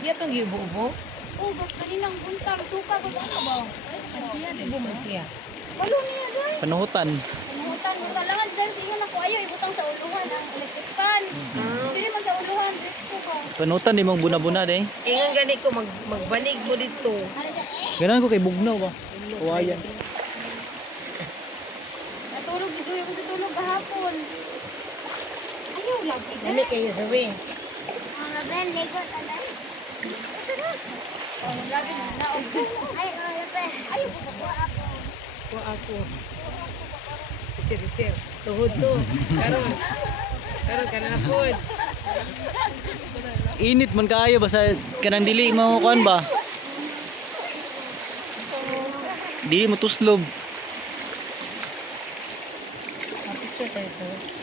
Siya tong giubo-ubo. Oh, kaninang buntag suka ko ano ba? Siya di mo man siya. Walo niya doy. Panuhutan. Panuhutan mo talangan sa ingon ako ayo ibutang sa uluhan ang electric fan. Dili man sa uluhan dito ko. Panuhutan di mong buna-buna day. Ingon gani ko magbanig mo dito. Ano siya? Ganan ko kay bugnaw ba. Kawayan. Natulog si Zoe, ako tutulog kahapon. Ayaw lagi. Dali kayo sabi. Mga ben, ligot ala. Oh, lagi na naog. Ay, mga ben. Ayaw ko po ako. Ko ako. Sisir. Tuhod to. Karon kana na pod. Init man kaayo basta kanang dili mo kuan ba? Di mo tuslob. Picture tayo to.